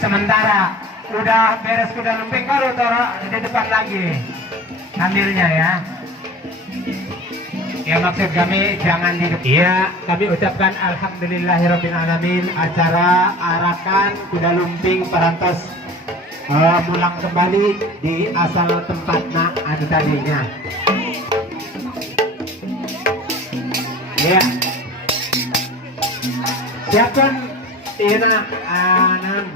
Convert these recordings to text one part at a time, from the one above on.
Sementara udah beres kuda lumping baru taruh di depan lagi ambilnya ya. Ya maksud kami jangan di depan. Iya, kami ucapkan alhamdulillahirobbilalamin, acara arakan kuda lumping Parantos pulang kembali di asal tempatnya anu tadinya. Ya. Siapkan ina anan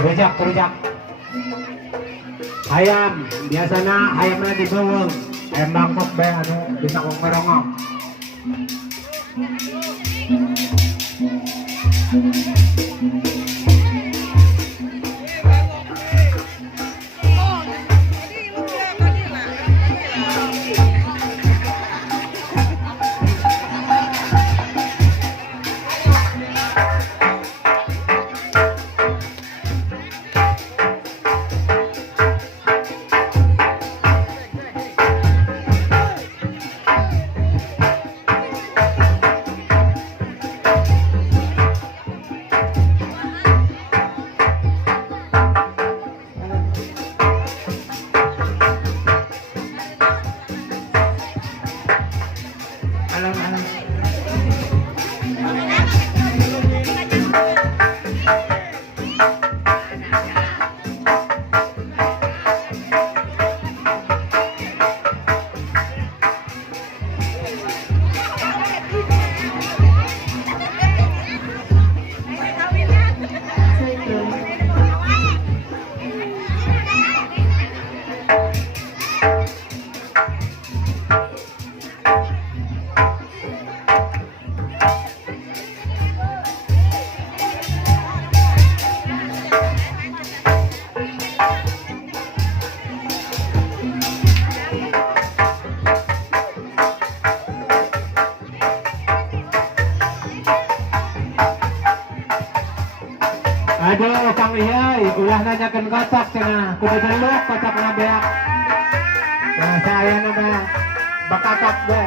rujak ayam biasanya ayamnya dibawang ayam bangkok be anu bisa ngorongok. Aduh, Kang Iyai, ulah nanyakan kotak cina, kudu deluk kotak na beak. Nah, saya nama bakakak be.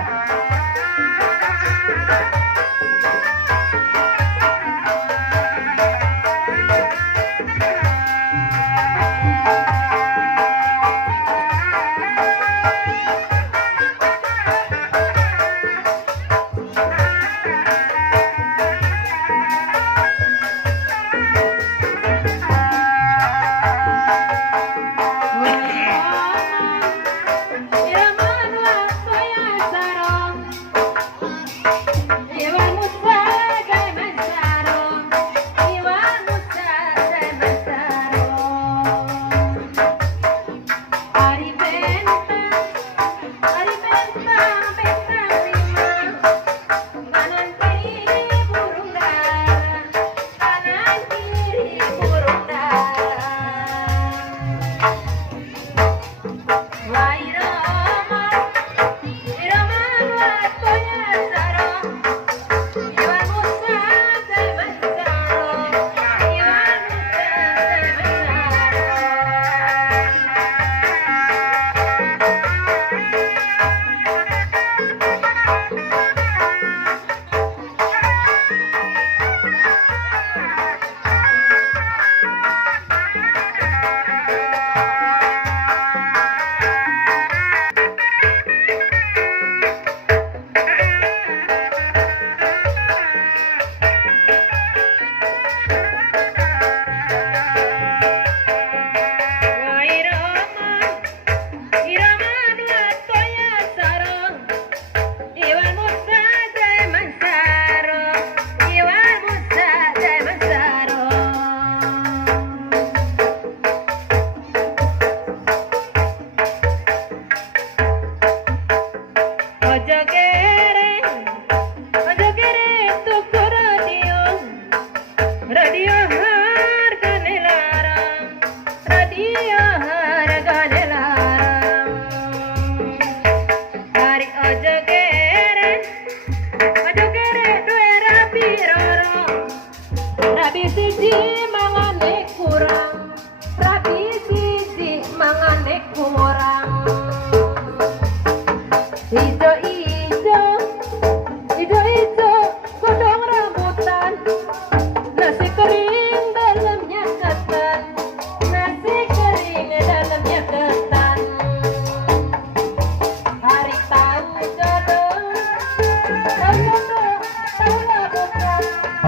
Nasi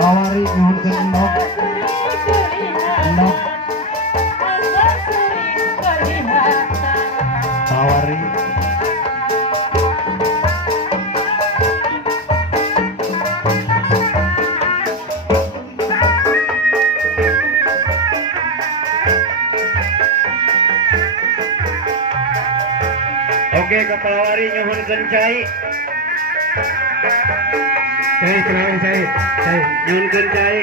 Pawari nuhunkeun endog. Endog. Pawari. Oke, Kepalawari nyuhunkeun cai. Cai. Nyuhunkeun cai.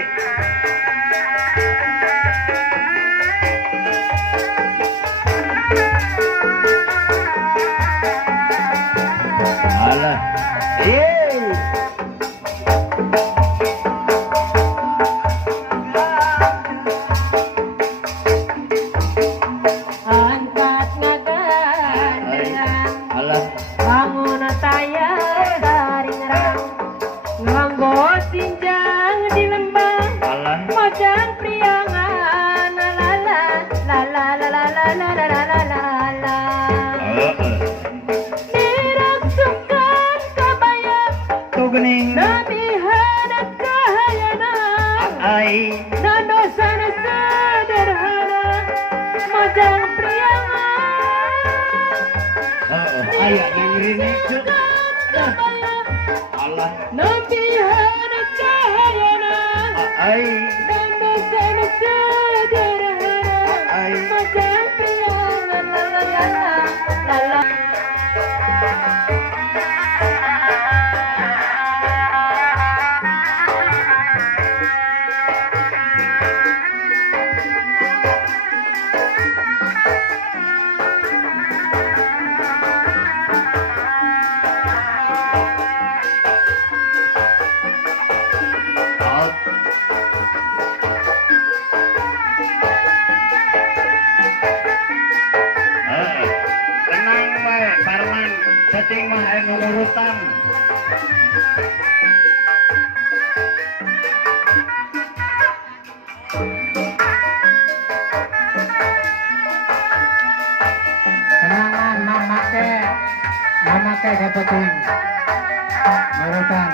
Alah. Yeay. Angkat ngagandengan Alah. bangun tayang saringrang nganggo sinjang di lembah Alah. macan priangan la la la la la la la la la la la la la dirangsukan kabaya Tuh gening. nabi hadap kahayana Ai. nandosana sederhana macan priangan Aya ngirine cuk. kabaya Alah. nabi hadap kahayana Ai. nandosana sederhana Ai. macan priangan la la la la la la. Tenang wae, Parman. Cacing mah aya nurutan. Tenangan mama ke dapeting. Nurutan.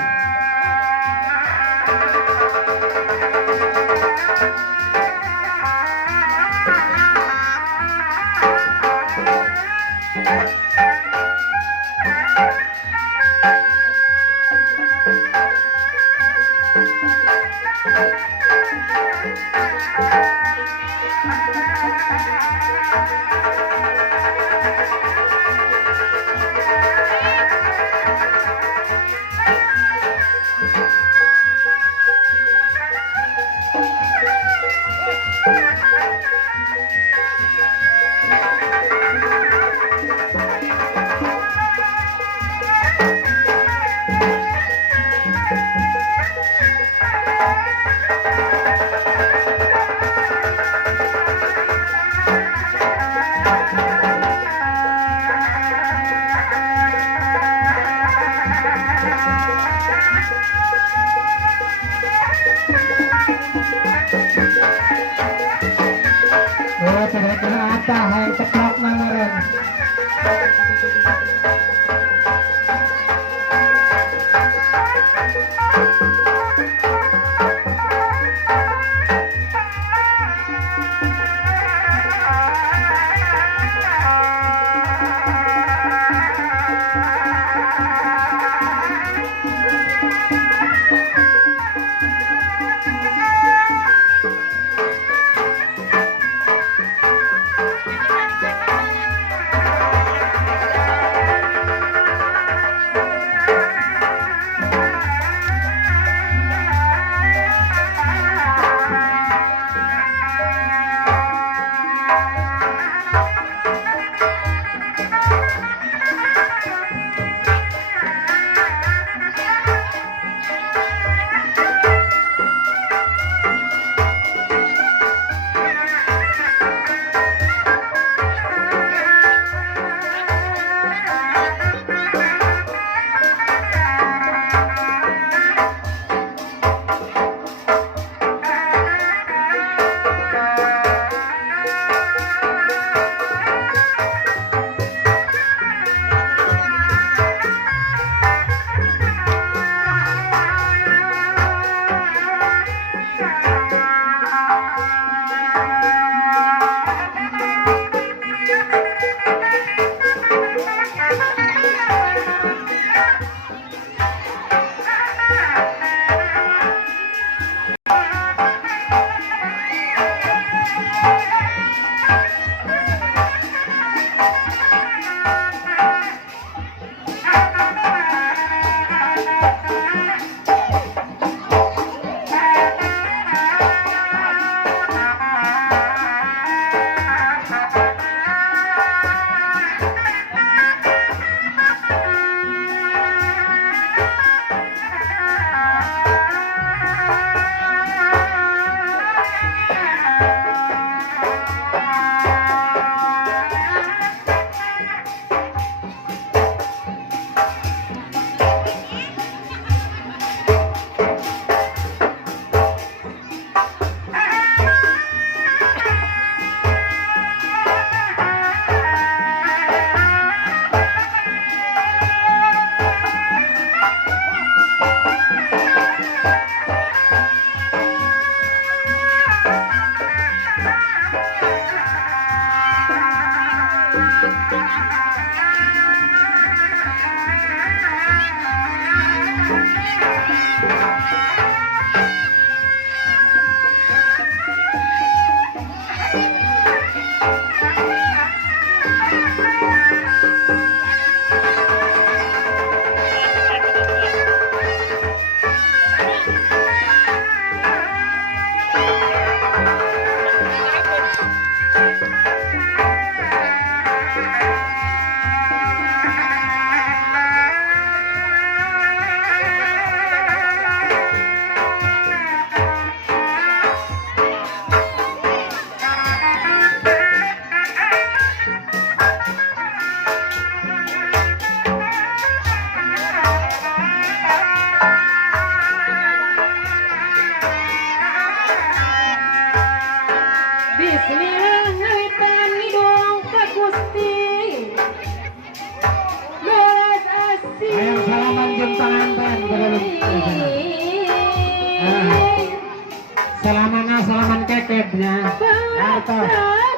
Selamana selaman keketnya. Atau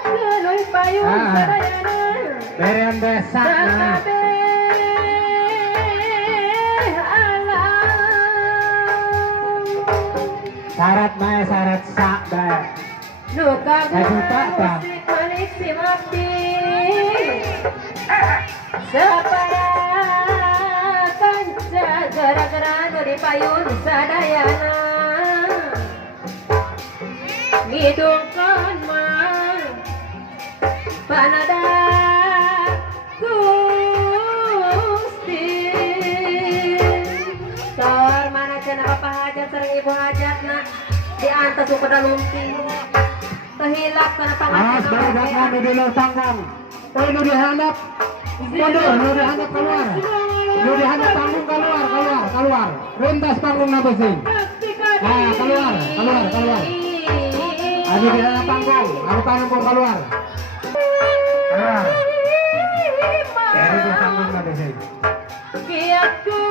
Keluy payung Ah. sadayana beren besak nah. sakabeh alam Syarat bae syarat sak bae. Nuka Duka, Pak. musik manik si mati Separa kanca gara-gara di payun sadayana Ngidungkan mah panada Gusti Tor mana cenah bapak hajat sareng ibu hajatna diantos ku lumping Kehilap karena Awas baru datang nu di luar tanggung. Nu dihandap. Mundur, nu dihandap keluar. Nu dihandap tanggung keluar. Rentas tanggung na besing. Nah, keluar. Anu dihandap tanggung, anu tanggung keluar. Keluar. Dari tanggung na besing. Kiatku